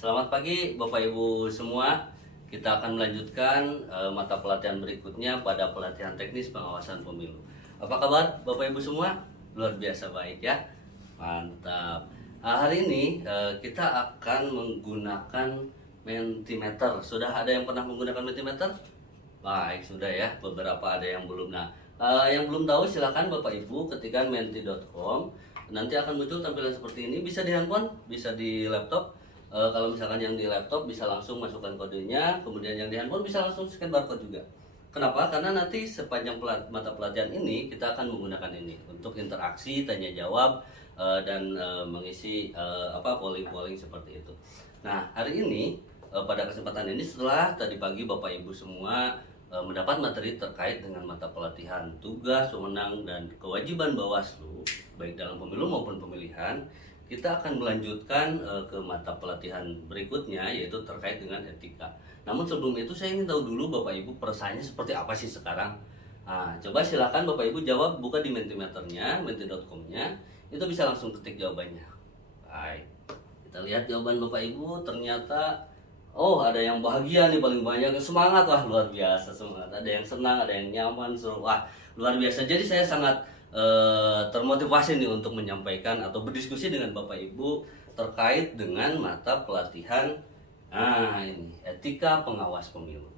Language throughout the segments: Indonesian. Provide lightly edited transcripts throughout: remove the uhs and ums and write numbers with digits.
Selamat pagi Bapak Ibu semua. Kita akan melanjutkan mata pelatihan berikutnya pada pelatihan teknis pengawasan pemilu. Apa kabar Bapak Ibu semua? Luar biasa baik ya. Mantap. Hari ini kita akan menggunakan Mentimeter. Sudah ada yang pernah menggunakan Mentimeter? Baik, sudah ya. Beberapa ada yang belum. Nah, yang belum tahu silakan Bapak Ibu ketikkan menti.com. Nanti akan muncul tampilan seperti ini. Bisa di handphone, bisa di laptop. Kalau misalkan yang di laptop bisa langsung masukkan kodenya, kemudian yang di handphone bisa langsung scan barcode juga. Kenapa? Karena nanti sepanjang mata pelatihan ini kita akan menggunakan ini untuk interaksi, tanya jawab, dan mengisi polling-polling seperti itu. Nah, hari ini pada kesempatan ini setelah tadi pagi Bapak Ibu semua mendapat materi terkait dengan mata pelatihan tugas, wewenang, dan kewajiban Bawaslu baik dalam pemilu maupun pemilihan, kita akan melanjutkan ke mata pelatihan berikutnya yaitu terkait dengan etika. Namun sebelum itu saya ingin tahu dulu Bapak Ibu perasaannya seperti apa sih sekarang. Nah, coba silakan Bapak Ibu jawab, buka di Mentimeternya, menti.com-nya, itu bisa langsung ketik jawabannya. Baik, kita lihat jawaban Bapak Ibu. Ternyata ada yang bahagia nih paling banyak, semangat, wah luar biasa semangat. Ada yang senang, ada yang nyaman, seru, wah luar biasa. Jadi saya sangat termotivasi nih untuk menyampaikan atau berdiskusi dengan Bapak Ibu terkait dengan mata pelatihan ini etika pengawas pemilu.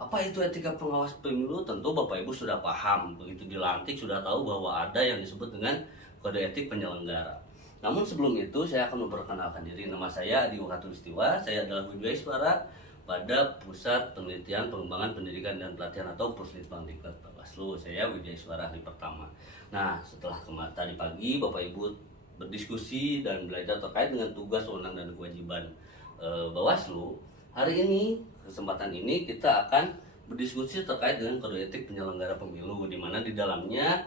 Apa itu etika pengawas pemilu? Tentu Bapak Ibu sudah paham, begitu dilantik sudah tahu bahwa ada yang disebut dengan kode etik penyelenggara. Namun sebelum itu saya akan memperkenalkan diri. Nama saya Adi Wakatulistiwa. Saya adalah Widyaswara pada Pusat Penelitian Pengembangan Pendidikan dan Pelatihan atau Puslitbangdiklat Bawaslu. Saya Widyaswara hari pertama. Nah, setelah tadi pagi Bapak Ibu berdiskusi dan belajar terkait dengan tugas, wewenang, dan kewajiban Bawaslu. Hari ini, kesempatan ini kita akan berdiskusi terkait dengan kode etik penyelenggara pemilu, di mana di dalamnya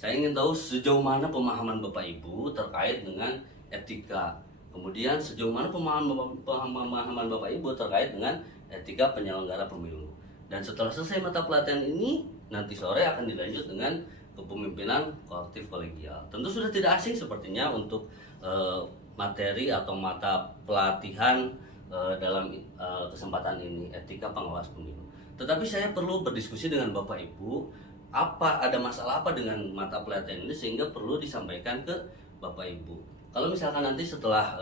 saya ingin tahu sejauh mana pemahaman Bapak Ibu terkait dengan etika. Kemudian sejauh mana pemahaman Bapak Ibu terkait dengan etika penyelenggara pemilu. Dan setelah selesai mata pelatihan ini, nanti sore akan dilanjut dengan kepemimpinan kolektif kolegial. Tentu sudah tidak asing sepertinya untuk materi atau mata pelatihan dalam kesempatan ini, etika pengawas pemilu. Tetapi saya perlu berdiskusi dengan Bapak Ibu, ada masalah apa dengan mata pelatihan ini sehingga perlu disampaikan ke Bapak Ibu. Kalau misalkan nanti setelah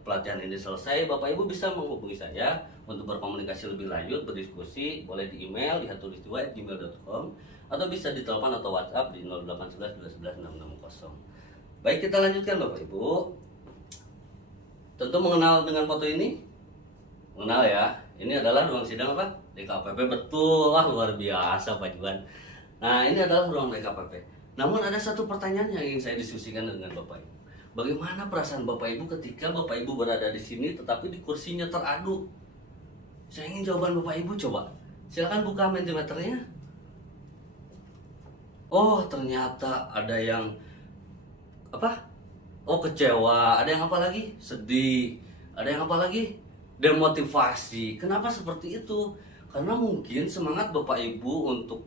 pelatihan ini selesai, Bapak Ibu bisa menghubungi saya untuk berkomunikasi lebih lanjut, berdiskusi, boleh di email di hatulistiwa@gmail.com atau bisa di telepon atau WhatsApp di 0811 211 660. Baik, kita lanjutkan Bapak Ibu. Tentu mengenal dengan foto ini? Mengenal ya. Ini adalah ruang sidang apa? DKPP, betul. Wah, luar biasa Pak Juan. Nah, ini adalah ruang DKPP. Namun ada satu pertanyaan yang ingin saya diskusikan dengan Bapak Ibu. Bagaimana perasaan Bapak Ibu ketika Bapak Ibu berada di sini tetapi di kursinya teradu? Saya ingin jawaban Bapak Ibu, coba. Silakan buka Mentimeternya. Oh, ternyata ada yang kecewa, ada yang apa lagi? Sedih, ada yang apa lagi? Demotivasi. Kenapa seperti itu? Karena mungkin semangat Bapak Ibu untuk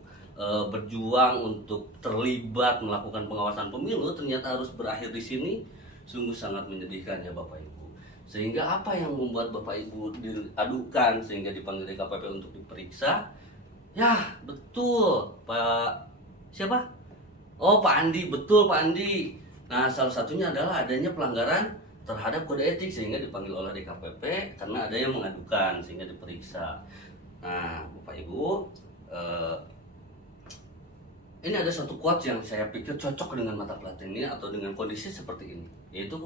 berjuang, untuk terlibat melakukan pengawasan pemilu ternyata harus berakhir di sini. Sungguh sangat menyedihkan ya Bapak Ibu. Sehingga apa yang membuat Bapak Ibu diadukan sehingga dipanggil DKPP untuk diperiksa? Ya, betul, Pak. Siapa? Oh, Pak Andi, betul Pak Andi. Nah, salah satunya adalah adanya pelanggaran terhadap kode etik sehingga dipanggil oleh DKPP karena ada yang mengadukan sehingga diperiksa. Nah, Bapak Ibu, ini ada satu quote yang saya pikir cocok dengan mata pelatihan ini atau dengan kondisi seperti ini, yaitu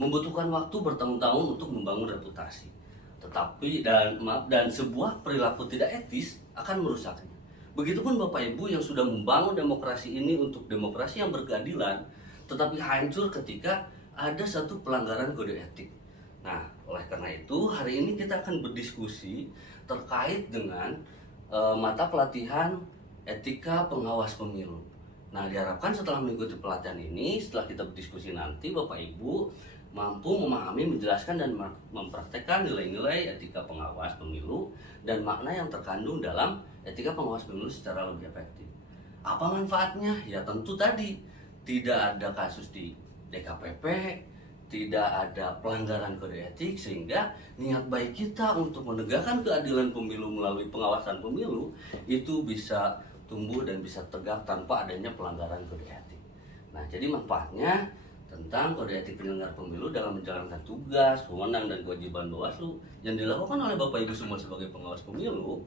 membutuhkan waktu bertahun-tahun untuk membangun reputasi. Dan sebuah perilaku tidak etis akan merusaknya. Begitupun Bapak Ibu yang sudah membangun demokrasi ini untuk demokrasi yang berkeadilan, tetapi hancur ketika ada satu pelanggaran kode etik. Nah, oleh karena itu hari ini kita akan berdiskusi terkait dengan mata pelatihan etika pengawas pemilu. Nah, diharapkan setelah mengikuti pelatihan ini, setelah kita berdiskusi nanti, Bapak Ibu mampu memahami, menjelaskan, dan mempraktekkan nilai-nilai etika pengawas pemilu dan makna yang terkandung dalam etika pengawas pemilu secara lebih efektif. Apa manfaatnya? Ya tentu tadi, tidak ada kasus di DKPP, tidak ada pelanggaran kode etik, sehingga niat baik kita untuk menegakkan keadilan pemilu melalui pengawasan pemilu itu bisa tumbuh dan bisa tegak tanpa adanya pelanggaran kode etik. Nah, jadi manfaatnya tentang kode etik penyelenggara pemilu dalam menjalankan tugas, wewenang, dan kewajiban Bawaslu yang dilakukan oleh Bapak Ibu semua sebagai pengawas pemilu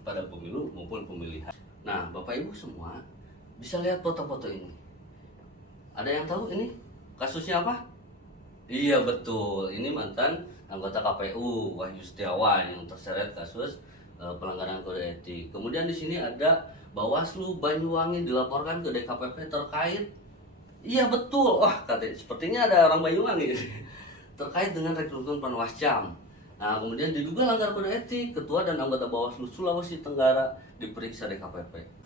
pada pemilu maupun pemilihan. Nah, Bapak Ibu semua bisa lihat foto-foto ini. Ada yang tahu ini kasusnya apa? Iya betul, ini mantan anggota KPU Wahyu Setiawan yang terseret kasus pelanggaran kode etik. Kemudian di sini ada Bawaslu Banyuwangi dilaporkan ke DKPP terkait, iya betul, wah katanya sepertinya ada orang Banyuwangi terkait dengan rekrutmen Panwascam. Nah, kemudian diduga langgar kode etik, ketua dan anggota Bawaslu Sulawesi Tenggara diperiksa DKPP.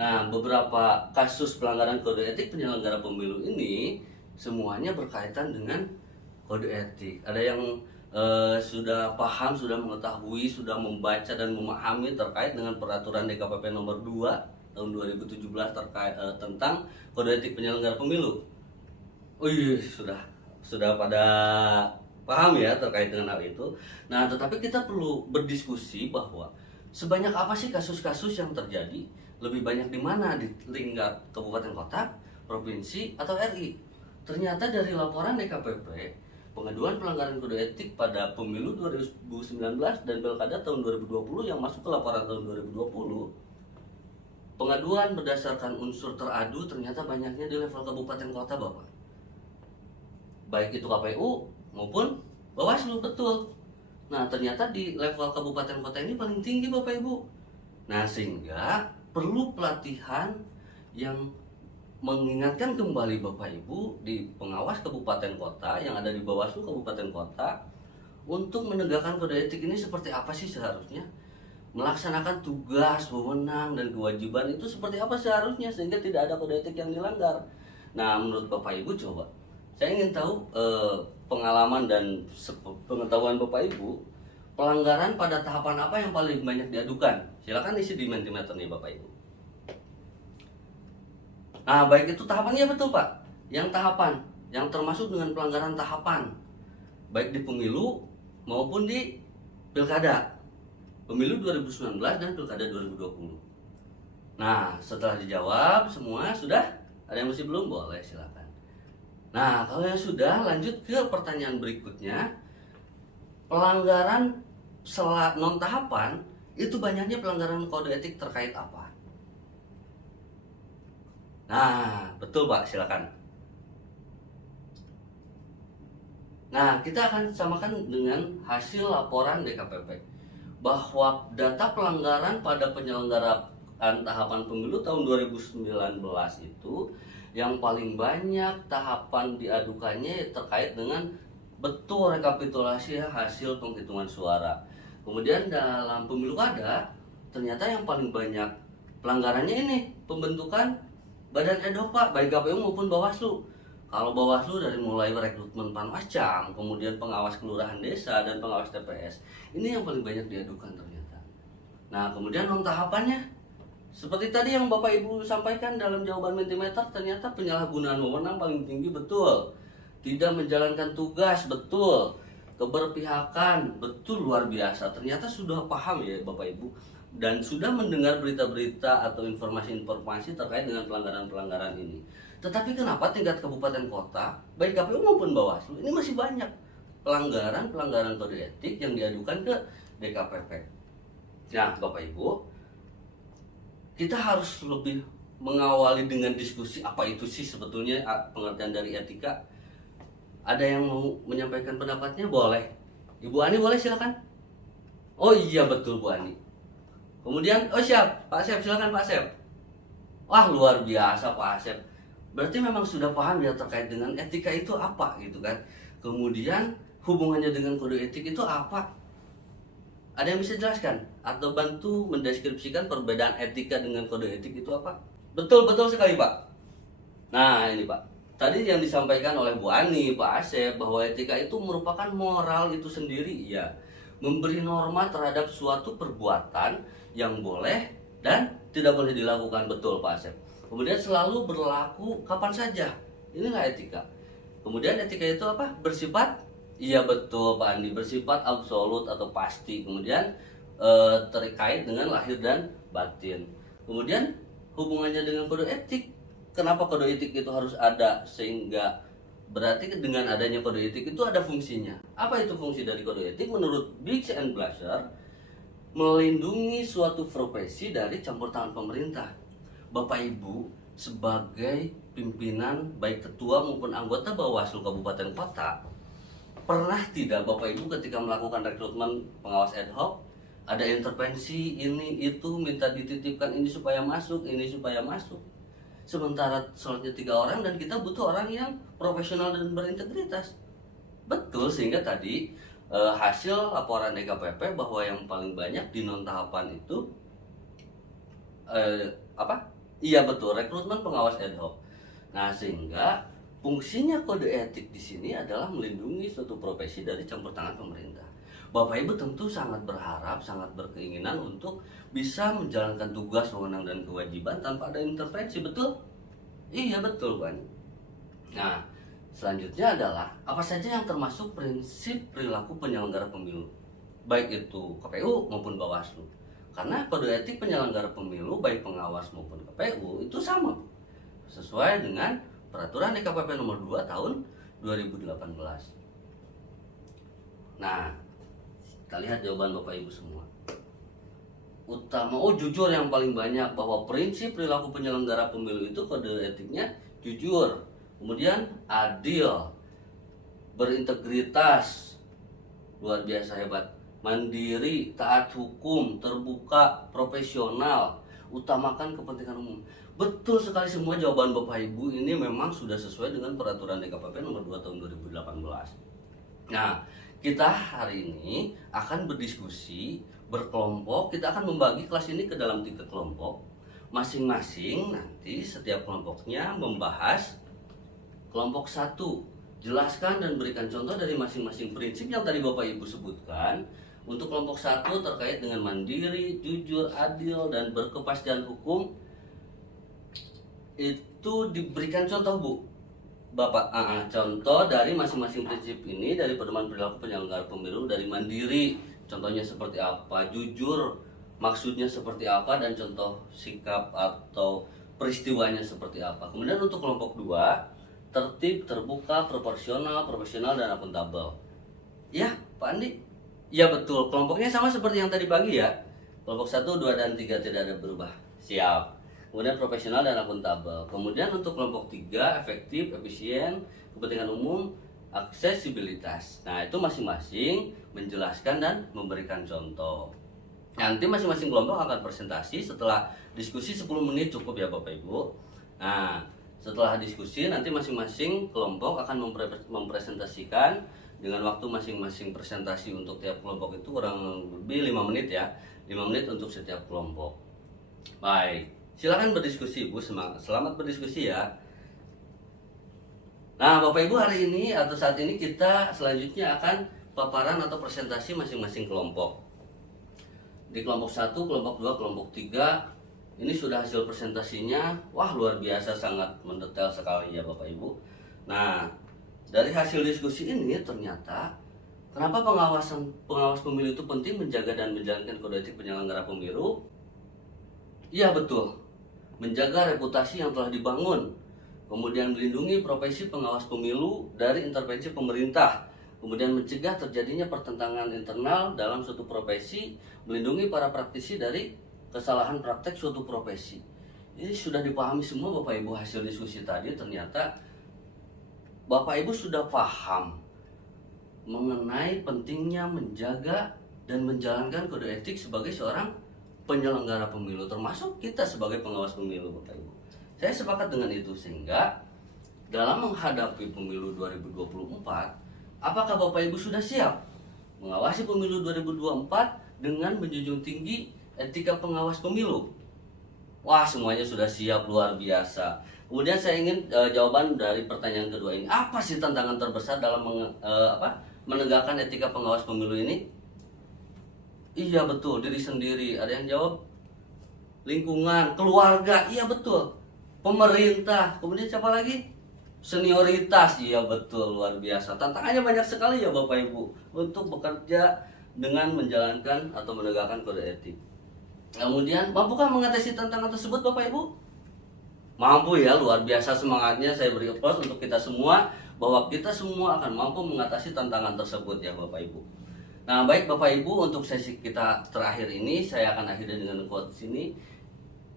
Nah, beberapa kasus pelanggaran kode etik penyelenggara pemilu ini semuanya berkaitan dengan kode etik. Ada yang sudah paham, sudah mengetahui, sudah membaca dan memahami terkait dengan peraturan DKPP nomor 2 tahun 2017 terkait tentang kode etik penyelenggara pemilu. Oh iya, sudah pada paham ya terkait dengan hal itu. Nah, tetapi kita perlu berdiskusi bahwa sebanyak apa sih kasus-kasus yang terjadi, lebih banyak di mana, di tingkat kabupaten kota, provinsi, atau RI. Ternyata dari laporan DKPP, pengaduan pelanggaran kode etik pada pemilu 2019 dan pilkada tahun 2020 yang masuk ke laporan tahun 2020, pengaduan berdasarkan unsur teradu ternyata banyaknya di level kabupaten kota, Bapak. Baik itu KPU maupun Bawaslu, betul. Nah, ternyata di level kabupaten kota ini paling tinggi, Bapak Ibu. Nah, sehingga perlu pelatihan yang mengingatkan kembali Bapak Ibu di pengawas kabupaten kota yang ada di Bawaslu kabupaten kota untuk menegakkan kode etik ini seperti apa sih seharusnya, melaksanakan tugas, wewenang, dan kewajiban itu seperti apa seharusnya sehingga tidak ada kode etik yang dilanggar. Nah, menurut Bapak Ibu, coba saya ingin tahu pengalaman dan pengetahuan Bapak Ibu, pelanggaran pada tahapan apa yang paling banyak diadukan? Silakan isi di Mentimeter nih Bapak Ibu. Nah, baik itu tahapannya, betul Pak. Yang tahapan, yang termasuk dengan pelanggaran tahapan, baik di pemilu maupun di pilkada. Pemilu 2019 dan pilkada 2020. Nah, setelah dijawab semua, sudah? Ada yang masih belum? Boleh, silakan. Nah, kalau yang sudah, lanjut ke pertanyaan berikutnya. Pelanggaran non tahapan, itu banyaknya pelanggaran kode etik terkait apa? Nah, betul Pak, silakan. Nah, kita akan samakan dengan hasil laporan DKPP bahwa data pelanggaran pada penyelenggaraan tahapan pemilu tahun 2019 itu yang paling banyak tahapan diadukannya terkait dengan betul rekapitulasi hasil penghitungan suara. Kemudian dalam pemilu kada, ternyata yang paling banyak pelanggarannya ini pembentukan badan ad hoc Pak, baik KPU maupun Bawaslu. Kalau Bawaslu dari mulai rekrutmen Panwascam, kemudian pengawas kelurahan desa dan pengawas TPS, ini yang paling banyak diadukan ternyata. Nah, kemudian non tahapannya, seperti tadi yang Bapak Ibu sampaikan dalam jawaban Mentimeter, ternyata penyalahgunaan wewenang paling tinggi, betul. Tidak menjalankan tugas, betul. Keberpihakan, betul, luar biasa. Ternyata sudah paham ya Bapak Ibu, dan sudah mendengar berita-berita atau informasi-informasi terkait dengan pelanggaran-pelanggaran ini. Tetapi kenapa tingkat kabupaten kota, baik KPU maupun Bawaslu, ini masih banyak pelanggaran-pelanggaran kode etik yang diadukan ke DKPP. Nah, Bapak Ibu, kita harus lebih mengawali dengan diskusi apa itu sih sebetulnya pengertian dari etika. Ada yang mau menyampaikan pendapatnya? Boleh. Ibu Ani boleh, silakan. Oh iya betul Bu Ani. Kemudian, oh siap, Pak Asep, silakan Pak Asep. Wah, luar biasa Pak Asep. Berarti memang sudah paham ya terkait dengan etika itu apa gitu kan. Kemudian hubungannya dengan kode etik itu apa? Ada yang bisa jelaskan atau bantu mendeskripsikan perbedaan etika dengan kode etik itu apa? Betul sekali Pak. Nah ini Pak, tadi yang disampaikan oleh Bu Ani, Pak Asep, bahwa etika itu merupakan moral itu sendiri, ya, memberi norma terhadap suatu perbuatan yang boleh dan tidak boleh dilakukan, betul Pak Asep. Kemudian selalu berlaku kapan saja, inilah etika. Kemudian etika itu apa? Bersifat, iya betul Pak Andi, bersifat absolut atau pasti. Kemudian terkait dengan lahir dan batin. Kemudian hubungannya dengan kode etik. Kenapa kode etik itu harus ada? Sehingga berarti dengan adanya kode etik itu ada fungsinya. Apa itu fungsi dari kode etik? Menurut Biggs and Blasher, melindungi suatu profesi dari campur tangan pemerintah. Bapak Ibu sebagai pimpinan baik ketua maupun anggota Bawaslu Kabupaten Kota, pernah tidak Bapak Ibu ketika melakukan rekrutmen pengawas ad hoc ada intervensi ini itu, minta dititipkan ini supaya masuk, ini supaya masuk. Sementara slotnya 3 orang dan kita butuh orang yang profesional dan berintegritas. Betul, sehingga tadi hasil laporan DKPP bahwa yang paling banyak di non tahapan itu iya betul, rekrutmen pengawas ad hoc. Nah, sehingga fungsinya kode etik di sini adalah melindungi suatu profesi dari campur tangan pemerintah. Bapak Ibu tentu sangat berharap, sangat berkeinginan untuk bisa menjalankan tugas, wewenang dan kewajiban tanpa ada intervensi, betul? Iya betul, Pak. Nah, selanjutnya adalah apa saja yang termasuk prinsip perilaku penyelenggara pemilu, baik itu KPU maupun Bawaslu. Karena kode etik penyelenggara pemilu baik pengawas maupun KPU itu sama, sesuai dengan peraturan DKPP nomor 2 tahun 2018. Nah, kita lihat jawaban Bapak Ibu semua. Jujur yang paling banyak, bahwa prinsip perilaku penyelenggara pemilu itu kode etiknya jujur, kemudian adil, berintegritas, luar biasa hebat, mandiri, taat hukum, terbuka, profesional, utamakan kepentingan umum. Betul sekali semua jawaban Bapak Ibu ini memang sudah sesuai dengan peraturan DKPP nomor 2 tahun 2018. Nah, kita hari ini akan berdiskusi berkelompok. Kita akan membagi kelas ini ke dalam 3 kelompok. Masing-masing nanti setiap kelompoknya membahas kelompok 1. Jelaskan dan berikan contoh dari masing-masing prinsip yang tadi Bapak Ibu sebutkan. Untuk kelompok 1 terkait dengan mandiri, jujur, adil, dan berkepastian hukum, itu diberikan contoh Bu Bapak, contoh dari masing-masing prinsip ini dari pedoman perilaku penyelenggara pemilu. Dari mandiri, contohnya seperti apa, jujur maksudnya seperti apa, dan contoh sikap atau peristiwanya seperti apa. Kemudian untuk kelompok 2, tertib, terbuka, proporsional, profesional, dan akuntabel. Ya Pak Andi? Ya betul, kelompoknya sama seperti yang tadi pagi ya. Kelompok 1, 2, dan 3 tidak ada berubah. Siap. Kemudian profesional dan akuntabel. Kemudian untuk kelompok 3, efektif, efisien, kepentingan umum, aksesibilitas. Nah, itu masing-masing menjelaskan dan memberikan contoh. Nanti masing-masing kelompok akan presentasi setelah diskusi 10 menit cukup ya Bapak Ibu. Nah, setelah diskusi nanti masing-masing kelompok akan mempresentasikan dengan waktu masing-masing presentasi untuk tiap kelompok itu kurang lebih 5 menit ya. 5 menit untuk setiap kelompok. Baik. Silakan berdiskusi Bu, selamat berdiskusi ya. Nah Bapak Ibu, hari ini atau saat ini kita selanjutnya akan paparan atau presentasi masing-masing kelompok. Di kelompok 1, kelompok 2, kelompok 3 ini sudah hasil presentasinya. Wah luar biasa, sangat mendetail sekali ya Bapak Ibu. Nah dari hasil diskusi ini ternyata kenapa pengawas pemilu itu penting, menjaga dan menjalankan kode etik penyelenggara pemilu. Iya betul, menjaga reputasi yang telah dibangun, kemudian melindungi profesi pengawas pemilu dari intervensi pemerintah, kemudian mencegah terjadinya pertentangan internal dalam suatu profesi, melindungi para praktisi dari kesalahan praktek suatu profesi. Ini sudah dipahami semua Bapak Ibu hasil diskusi tadi. Ternyata Bapak Ibu sudah paham mengenai pentingnya menjaga dan menjalankan kode etik sebagai seorang penyelenggara pemilu, termasuk kita sebagai pengawas pemilu Bapak Ibu. Saya sepakat dengan itu, sehingga dalam menghadapi pemilu 2024, apakah Bapak Ibu sudah siap mengawasi pemilu 2024 dengan menjunjung tinggi etika pengawas pemilu? Wah, semuanya sudah siap, luar biasa. Kemudian saya ingin jawaban dari pertanyaan kedua ini. Apa sih tantangan terbesar dalam menegakkan etika pengawas pemilu ini? Iya betul, diri sendiri. Ada yang jawab lingkungan, keluarga. Iya betul, pemerintah. Kemudian siapa lagi? Senioritas, iya betul, luar biasa. Tantangannya banyak sekali ya Bapak Ibu untuk bekerja dengan menjalankan atau menegakkan kode etik. Kemudian, mampukah mengatasi tantangan tersebut Bapak Ibu? Mampu ya, luar biasa semangatnya. Saya beri aplaus untuk kita semua bahwa kita semua akan mampu mengatasi tantangan tersebut ya Bapak Ibu. Nah, baik Bapak Ibu, untuk sesi kita terakhir ini saya akan akhiri dengan quotes ini.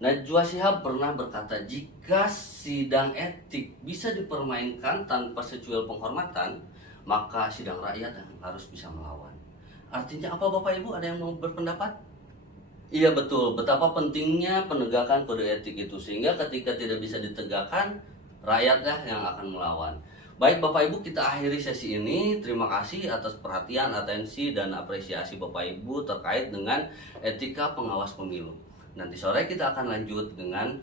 Najwa Shihab pernah berkata, jika sidang etik bisa dipermainkan tanpa secuil penghormatan, maka sidang rakyat harus bisa melawan. Artinya apa Bapak Ibu? Ada yang mau berpendapat? Iya betul, betapa pentingnya penegakan kode etik itu, sehingga ketika tidak bisa ditegakkan, rakyatlah yang akan melawan. Baik Bapak Ibu, kita akhiri sesi ini. Terima kasih atas perhatian, atensi, dan apresiasi Bapak Ibu terkait dengan etika pengawas pemilu. Nanti sore kita akan lanjut dengan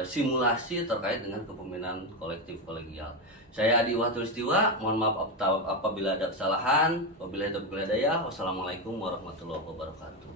simulasi terkait dengan kepemimpinan kolektif kolegial. Saya Adi Wahtulistiwa, mohon maaf apabila ada kesalahan. Wabillahi taufiq wal hidayah. Wassalamualaikum warahmatullahi wabarakatuh.